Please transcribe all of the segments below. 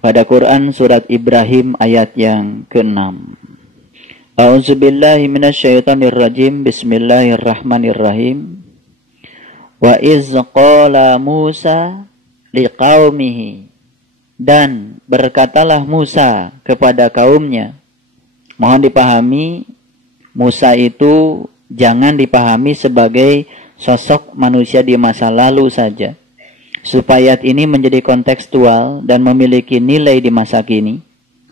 pada Quran surat Ibrahim ayat yang ke-6. A'udzubillahi minasyaitonirrajim. Bismillahirrahmanirrahim. Wa iz qala Musa liqaumihi, dan berkatalah Musa kepada kaumnya. Mohon dipahami, Musa itu jangan dipahami sebagai sosok manusia di masa lalu saja. Supaya ayat ini menjadi kontekstual dan memiliki nilai di masa kini,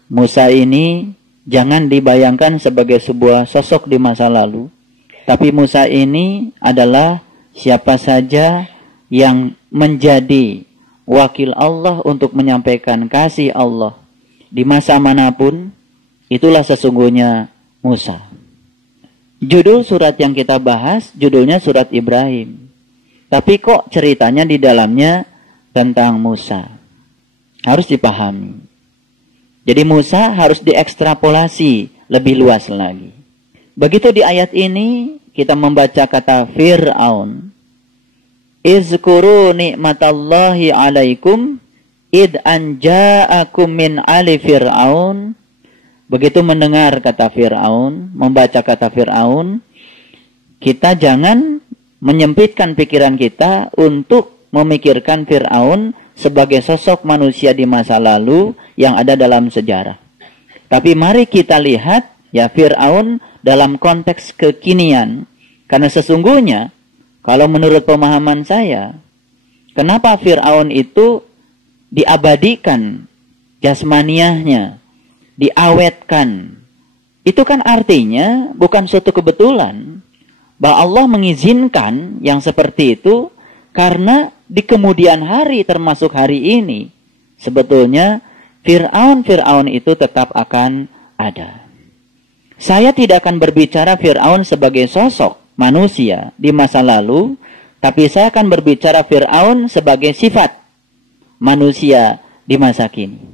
Musa ini jangan dibayangkan sebagai sebuah sosok di masa lalu. Tapi Musa ini adalah siapa saja yang menjadi wakil Allah untuk menyampaikan kasih Allah di masa manapun, itulah sesungguhnya Musa. Judul surat yang kita bahas, judulnya surat Ibrahim. Tapi kok ceritanya di dalamnya tentang Musa? Harus dipahami. Jadi Musa harus diekstrapolasi lebih luas lagi. Begitu di ayat ini kita membaca kata Fir'aun. Izkuru ni'matallahi alaikum id anja'akum min ali Fir'aun. Begitu mendengar kata Fir'aun, membaca kata Fir'aun, kita jangan menyempitkan pikiran kita untuk memikirkan Fir'aun sebagai sosok manusia di masa lalu yang ada dalam sejarah. Tapi mari kita lihat ya Fir'aun dalam konteks kekinian. Karena sesungguhnya kalau menurut pemahaman saya, kenapa Fir'aun itu diabadikan jasmaniahnya, diawetkan? Itu kan artinya bukan suatu kebetulan bahwa Allah mengizinkan yang seperti itu, karena di kemudian hari termasuk hari ini sebetulnya Fir'aun itu tetap akan ada. Saya tidak akan berbicara Fir'aun sebagai sosok manusia di masa lalu, tapi saya akan berbicara Fir'aun sebagai sifat manusia di masa kini.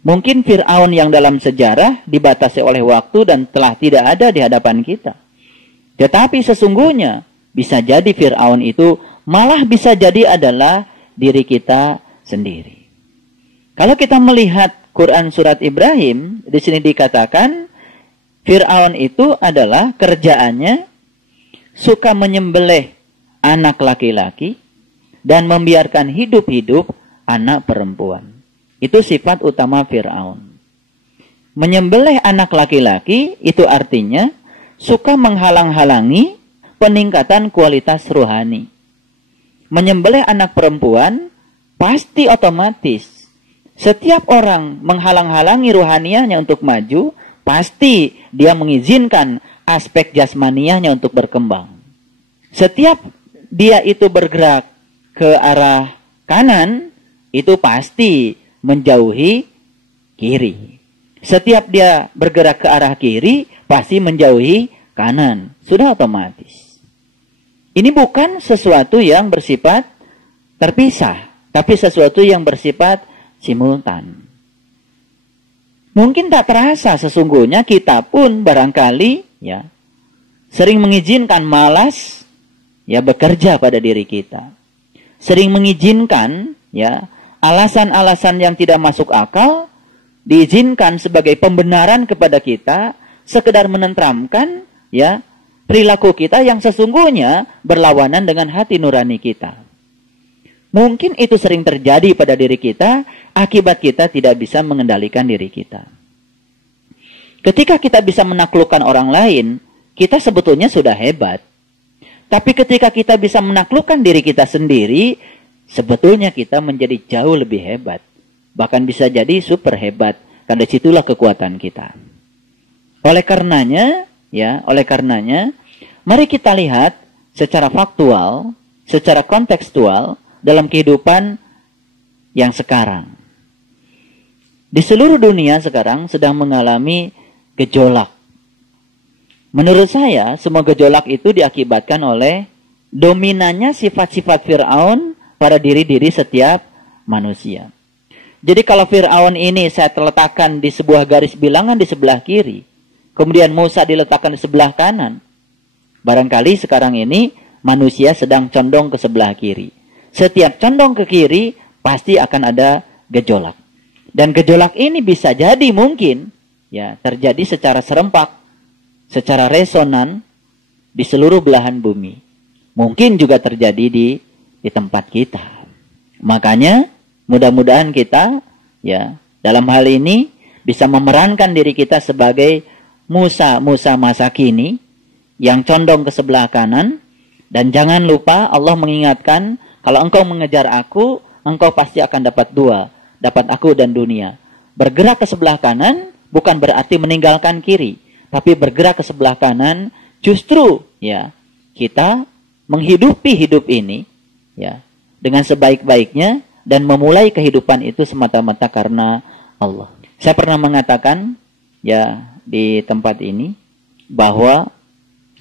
Mungkin Fir'aun yang dalam sejarah dibatasi oleh waktu dan telah tidak ada di hadapan kita. Tetapi sesungguhnya bisa jadi Fir'aun itu malah bisa jadi adalah diri kita sendiri. Kalau kita melihat Quran surat Ibrahim, di sini dikatakan Fir'aun itu adalah kerjaannya suka menyembelih anak laki-laki dan membiarkan hidup-hidup anak perempuan. Itu sifat utama Fir'aun. Menyembelih anak laki-laki itu artinya suka menghalang-halangi peningkatan kualitas rohani. Menyembelih anak perempuan pasti otomatis. Setiap orang menghalang-halangi rohaniahnya untuk maju, pasti dia mengizinkan aspek jasmaniahnya untuk berkembang. Setiap dia itu bergerak ke arah kanan, itu pasti menjauhi kiri. Setiap dia bergerak ke arah kiri, pasti menjauhi kanan. Sudah otomatis. Ini bukan sesuatu yang bersifat terpisah, tapi sesuatu yang bersifat simultan. Mungkin tak terasa sesungguhnya kita pun barangkali ya sering mengizinkan malas ya bekerja pada diri kita. Sering mengizinkan ya alasan-alasan yang tidak masuk akal diizinkan sebagai pembenaran kepada kita, sekedar menenteramkan ya perilaku kita yang sesungguhnya berlawanan dengan hati nurani kita. Mungkin itu sering terjadi pada diri kita, akibat kita tidak bisa mengendalikan diri kita. Ketika kita bisa menaklukkan orang lain, kita sebetulnya sudah hebat. Tapi ketika kita bisa menaklukkan diri kita sendiri, sebetulnya kita menjadi jauh lebih hebat. Bahkan bisa jadi super hebat, karena disitulah kekuatan kita. Oleh karenanya, mari kita lihat secara faktual, secara kontekstual dalam kehidupan yang sekarang. Di seluruh dunia sekarang sedang mengalami gejolak. Menurut saya, semua gejolak itu diakibatkan oleh dominannya sifat-sifat Fir'aun pada diri-diri setiap manusia. Jadi kalau Fir'aun ini saya letakkan di sebuah garis bilangan di sebelah kiri, kemudian Musa diletakkan di sebelah kanan, barangkali sekarang ini manusia sedang condong ke sebelah kiri. Setiap condong ke kiri, pasti akan ada gejolak. Dan gejolak ini bisa jadi mungkin ya terjadi secara serempak, secara resonan di seluruh belahan bumi. Mungkin juga terjadi di tempat kita. Makanya mudah-mudahan kita ya dalam hal ini bisa memerankan diri kita sebagai Musa masa kini yang condong ke sebelah kanan. Dan jangan lupa Allah mengingatkan, kalau engkau mengejar aku, engkau pasti akan dapat dua, dapat aku dan dunia. Bergerak ke sebelah kanan bukan berarti meninggalkan kiri, tapi bergerak ke sebelah kanan justru ya kita menghidupi hidup ini ya dengan sebaik-baiknya dan memulai kehidupan itu semata-mata karena Allah. Saya pernah mengatakan ya di tempat ini bahwa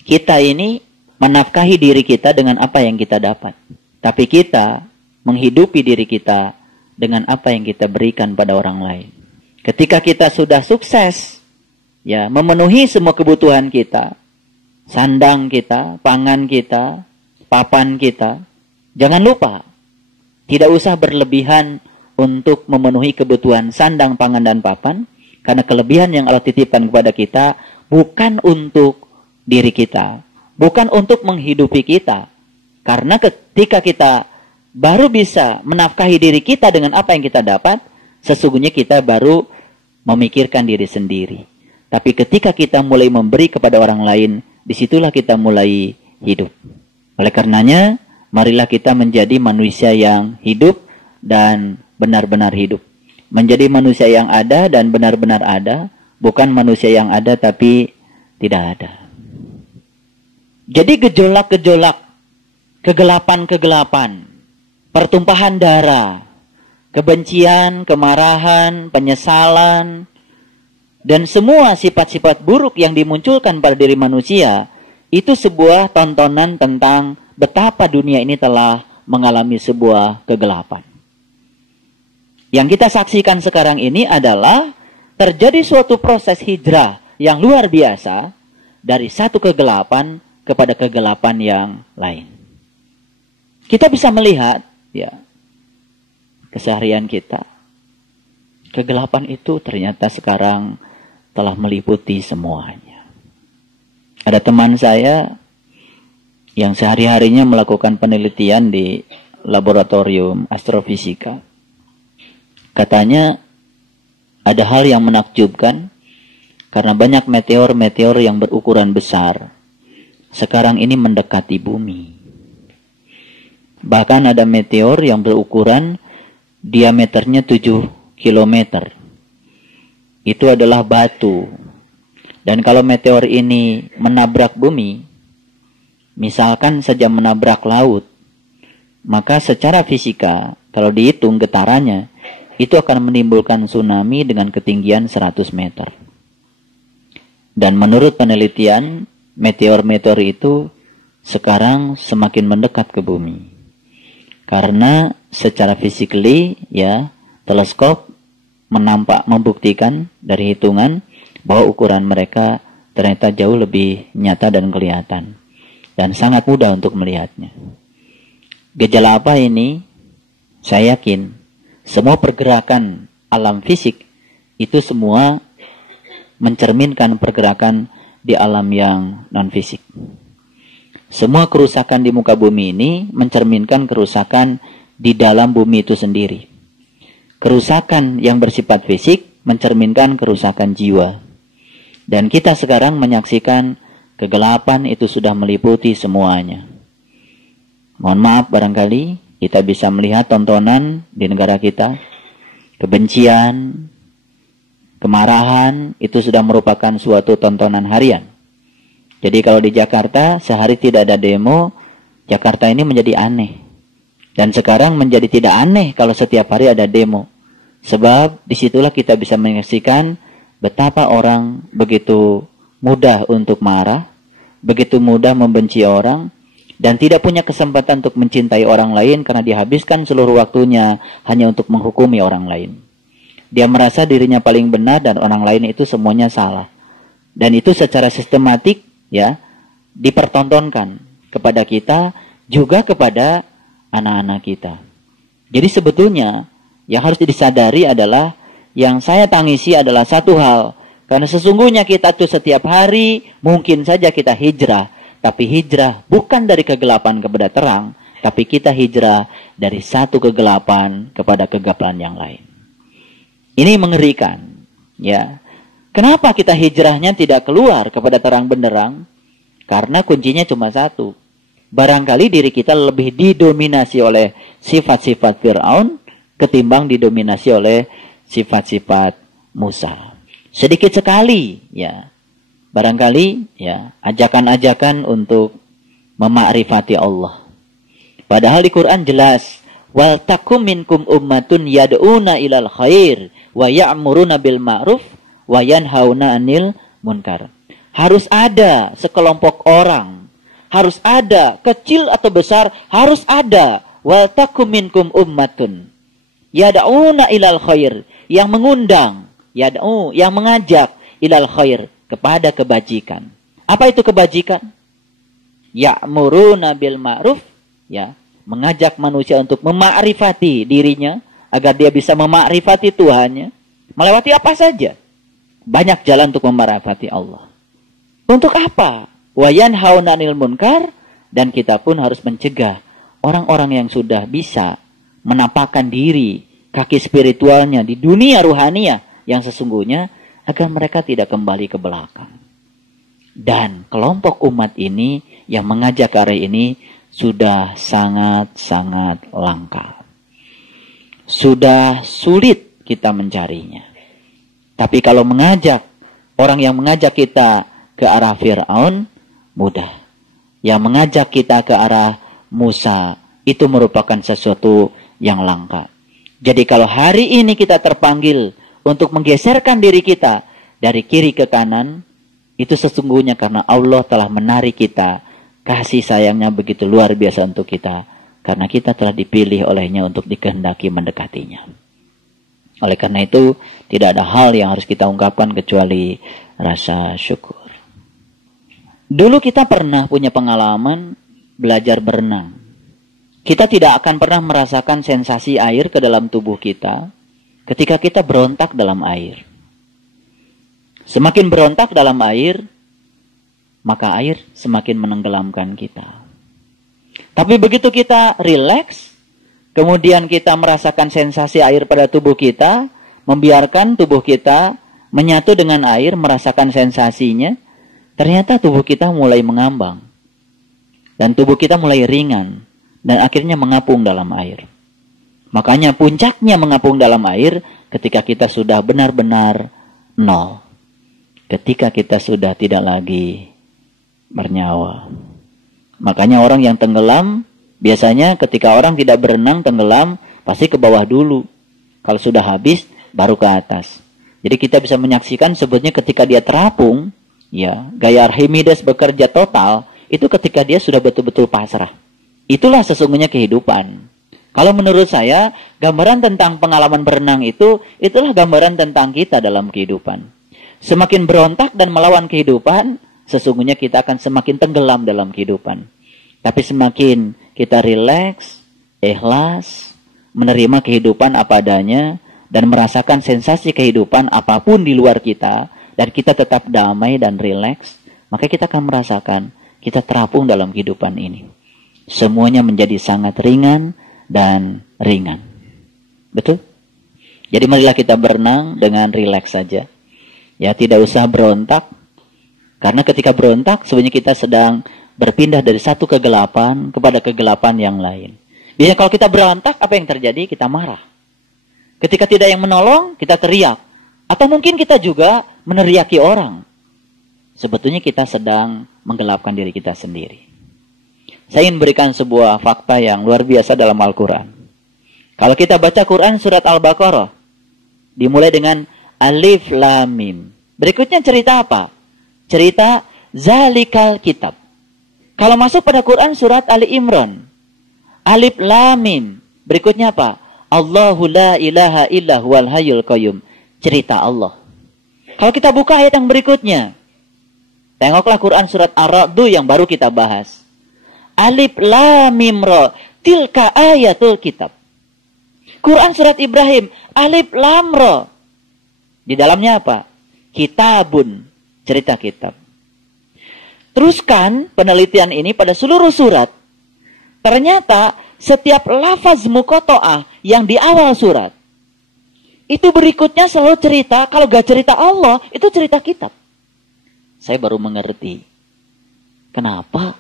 kita ini menafkahi diri kita dengan apa yang kita dapat. Tapi kita menghidupi diri kita dengan apa yang kita berikan pada orang lain. Ketika kita sudah sukses, ya memenuhi semua kebutuhan kita, sandang kita, pangan kita, papan kita, jangan lupa, tidak usah berlebihan untuk memenuhi kebutuhan sandang, pangan, dan papan, karena kelebihan yang Allah titipkan kepada kita bukan untuk diri kita, bukan untuk menghidupi kita. Karena ketika kita baru bisa menafkahi diri kita dengan apa yang kita dapat, sesungguhnya kita baru memikirkan diri sendiri. Tapi ketika kita mulai memberi kepada orang lain, disitulah kita mulai hidup. Oleh karenanya, marilah kita menjadi manusia yang hidup dan benar-benar hidup. Menjadi manusia yang ada dan benar-benar ada, bukan manusia yang ada tapi tidak ada. Jadi gejolak-gejolak, kegelapan-kegelapan, pertumpahan darah, kebencian, kemarahan, penyesalan, dan semua sifat-sifat buruk yang dimunculkan pada diri manusia, itu sebuah tontonan tentang betapa dunia ini telah mengalami sebuah kegelapan. Yang kita saksikan sekarang ini adalah terjadi suatu proses hijrah yang luar biasa dari satu kegelapan kepada kegelapan yang lain. Kita bisa melihat ya keseharian kita. Kegelapan itu ternyata sekarang telah meliputi semuanya. Ada teman saya yang sehari-harinya melakukan penelitian di laboratorium astrofisika. Katanya ada hal yang menakjubkan karena banyak meteor-meteor yang berukuran besar sekarang ini mendekati bumi. Bahkan ada meteor yang berukuran diameternya 7 km. Itu adalah batu. Dan kalau meteor ini menabrak bumi, misalkan saja menabrak laut, maka secara fisika, kalau dihitung getarannya, itu akan menimbulkan tsunami dengan ketinggian 100 meter. Dan menurut penelitian, meteor-meteor itu sekarang semakin mendekat ke bumi. Karena secara physically ya, teleskop membuktikan dari hitungan bahwa ukuran mereka ternyata jauh lebih nyata dan kelihatan. Dan sangat mudah untuk melihatnya. Gejala apa ini? Saya yakin semua pergerakan alam fisik itu semua mencerminkan pergerakan di alam yang non-fisik. Semua kerusakan di muka bumi ini mencerminkan kerusakan di dalam bumi itu sendiri. Kerusakan yang bersifat fisik mencerminkan kerusakan jiwa. Dan kita sekarang menyaksikan kegelapan itu sudah meliputi semuanya. Mohon maaf barangkali kita bisa melihat tontonan di negara kita. Kebencian, kemarahan itu sudah merupakan suatu tontonan harian. Jadi kalau di Jakarta sehari tidak ada demo, Jakarta ini menjadi aneh. Dan sekarang menjadi tidak aneh kalau setiap hari ada demo. Sebab disitulah kita bisa menyaksikan betapa orang begitu mudah untuk marah, begitu mudah membenci orang, dan tidak punya kesempatan untuk mencintai orang lain karena dihabiskan seluruh waktunya hanya untuk menghukumi orang lain. Dia merasa dirinya paling benar dan orang lain itu semuanya salah. Dan itu secara sistematik ya dipertontonkan kepada kita juga kepada anak-anak kita. Jadi sebetulnya yang harus disadari adalah yang saya tangisi adalah satu hal. Karena sesungguhnya kita tuh setiap hari mungkin saja kita hijrah. Tapi hijrah bukan dari kegelapan kepada terang. Tapi kita hijrah dari satu kegelapan kepada kegelapan yang lain. Ini mengerikan. Ya. Kenapa kita hijrahnya tidak keluar kepada terang benderang? Karena kuncinya cuma satu. Barangkali diri kita lebih didominasi oleh sifat-sifat Fir'aun ketimbang didominasi oleh sifat-sifat Musa. Sedikit sekali ya. Barangkali ya ajakan-ajakan untuk memakrifati Allah. Padahal di Quran jelas, wal takum minkum ummatun yad'una ilal khair wa ya'muruna bil ma'ruf wa yanhauna 'anil munkar. Harus ada sekelompok orang, harus ada kecil atau besar, harus ada wal takum minkum ummatun yad'una ilal khair, yang mengundang, yad'u, yang mengajak ilal khair, kepada kebajikan. Apa itu kebajikan? Ya'muruna bil ma'ruf, ya, mengajak manusia untuk memakrifati dirinya agar dia bisa memakrifati Tuhannya, melewati apa saja. Banyak jalan untuk memakrifati Allah. Untuk apa? Wa yanhauna 'anil munkar, dan kita pun harus mencegah orang-orang yang sudah bisa menampakkan diri, kaki spiritualnya di dunia ruhaniah yang sesungguhnya, agar mereka tidak kembali ke belakang. Dan kelompok umat ini yang mengajak ke arah ini sudah sangat-sangat langka. Sudah sulit kita mencarinya. Tapi kalau mengajak, orang yang mengajak kita ke arah Fir'aun, mudah. Yang mengajak kita ke arah Musa, itu merupakan sesuatu yang langka. Jadi kalau hari ini kita terpanggil untuk menggeserkan diri kita dari kiri ke kanan, itu sesungguhnya karena Allah telah menarik kita. Kasih sayangnya begitu luar biasa untuk kita, karena kita telah dipilih olehnya untuk dikehendaki mendekatinya. Oleh karena itu, tidak ada hal yang harus kita ungkapkan kecuali rasa syukur. Dulu kita pernah punya pengalaman belajar berenang. Kita tidak akan pernah merasakan sensasi air ke dalam tubuh kita ketika kita berontak dalam air. Semakin berontak dalam air, maka air semakin menenggelamkan kita. Tapi begitu kita rileks, kemudian kita merasakan sensasi air pada tubuh kita, membiarkan tubuh kita menyatu dengan air, merasakan sensasinya, ternyata tubuh kita mulai mengambang. Dan tubuh kita mulai ringan, dan akhirnya mengapung dalam air. Makanya puncaknya mengapung dalam air ketika kita sudah benar-benar nol. Ketika kita sudah tidak lagi bernyawa. Makanya orang yang tenggelam, biasanya ketika orang tidak berenang tenggelam, pasti ke bawah dulu. Kalau sudah habis, baru ke atas. Jadi kita bisa menyaksikan sebetulnya ketika dia terapung, ya, gaya Archimedes bekerja total, itu ketika dia sudah betul-betul pasrah. Itulah sesungguhnya kehidupan. Kalau menurut saya, gambaran tentang pengalaman berenang itulah gambaran tentang kita dalam kehidupan. Semakin berontak dan melawan kehidupan, sesungguhnya kita akan semakin tenggelam dalam kehidupan. Tapi semakin kita rileks, ikhlas, menerima kehidupan apa adanya, dan merasakan sensasi kehidupan apapun di luar kita, dan kita tetap damai dan rileks, maka kita akan merasakan kita terapung dalam kehidupan ini. Semuanya menjadi sangat ringan dan ringan. Betul? Jadi marilah kita berenang dengan rileks saja. Ya, tidak usah berontak. Karena ketika berontak, sebenarnya kita sedang berpindah dari satu kegelapan kepada kegelapan yang lain. Biasanya kalau kita berontak, apa yang terjadi? Kita marah. Ketika tidak yang menolong, kita teriak. Atau mungkin kita juga meneriaki orang. Sebetulnya kita sedang menggelapkan diri kita sendiri. Saya ingin berikan sebuah fakta yang luar biasa dalam Al-Quran. Kalau kita baca Quran surat Al-Baqarah, dimulai dengan Alif Lam Mim. Berikutnya cerita apa? Cerita Zalikal Kitab. Kalau masuk pada Quran surat Ali Imran, Alif Lam Mim. Berikutnya apa? Allahu la ilaha illa huwal hayyul qayyum. Cerita Allah. Kalau kita buka ayat yang berikutnya, tengoklah Quran surat Ar-Ra'd yang baru kita bahas. Alif Lam Mim Ra, tilka ayatul kitab. Quran surat Ibrahim, Alif Lam Ra, Di dalamnya apa? Kitabun, cerita kitab. Teruskan penelitian ini pada seluruh surat. Ternyata setiap lafaz muqatta'ah yang di awal surat, itu berikutnya selalu cerita, kalau gak cerita Allah, itu cerita kitab. Saya baru mengerti. Kenapa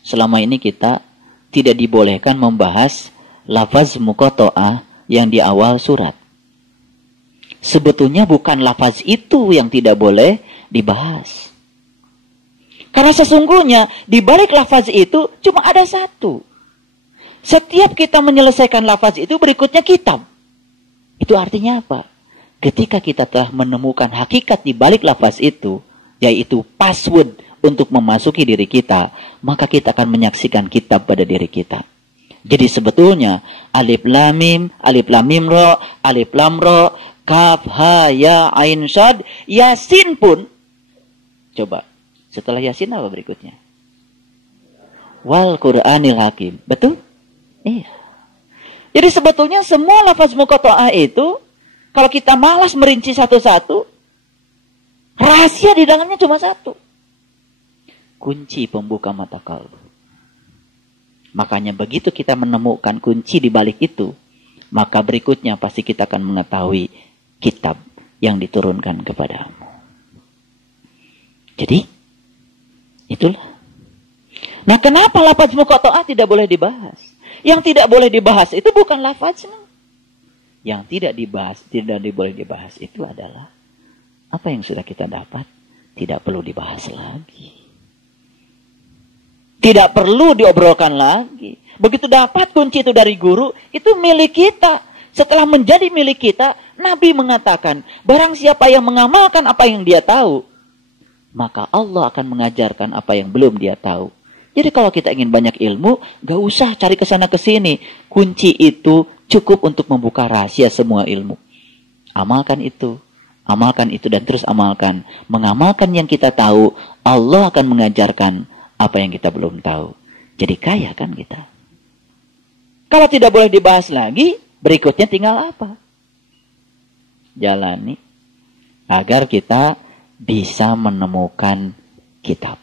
selama ini kita tidak dibolehkan membahas lafaz muqatta'ah yang di awal surat. Sebetulnya bukan lafaz itu yang tidak boleh dibahas. Karena sesungguhnya di balik lafaz itu cuma ada satu. Setiap kita menyelesaikan lafaz itu berikutnya kitab. Itu artinya apa? Ketika kita telah menemukan hakikat di balik lafaz itu, yaitu password untuk memasuki diri kita, maka kita akan menyaksikan kitab pada diri kita. Jadi sebetulnya alif lam mim ra, alif lam ra, kaf ha ya ain shad, yasin pun. Coba, setelah yasin apa berikutnya? Wal Qur'anil Hakim. Betul? Iya. Jadi sebetulnya semua lafaz muqatta'ah itu, kalau kita malas merinci satu-satu, rahasia di dalamnya cuma satu. Kunci pembuka mata kalbu. Makanya begitu kita menemukan kunci di balik itu, maka berikutnya pasti kita akan mengetahui kitab yang diturunkan kepadamu. Jadi, itulah. Nah, kenapa lafaz muqatta'ah tidak boleh dibahas? Yang tidak boleh dibahas itu bukan lafaznya. Yang tidak boleh dibahas itu adalah apa yang sudah kita dapat, tidak perlu dibahas lagi. Tidak perlu diobrolkan lagi. Begitu dapat kunci itu dari guru, itu milik kita. Setelah menjadi milik kita, Nabi mengatakan, barang siapa yang mengamalkan apa yang dia tahu, maka Allah akan mengajarkan apa yang belum dia tahu. Jadi kalau kita ingin banyak ilmu, gak usah cari kesana kesini. Kunci itu cukup untuk membuka rahasia semua ilmu. Amalkan itu dan terus amalkan. Mengamalkan yang kita tahu, Allah akan mengajarkan apa yang kita belum tahu. Jadi kaya kan kita. Kalau tidak boleh dibahas lagi, berikutnya tinggal apa? Jalani agar kita bisa menemukan kitab.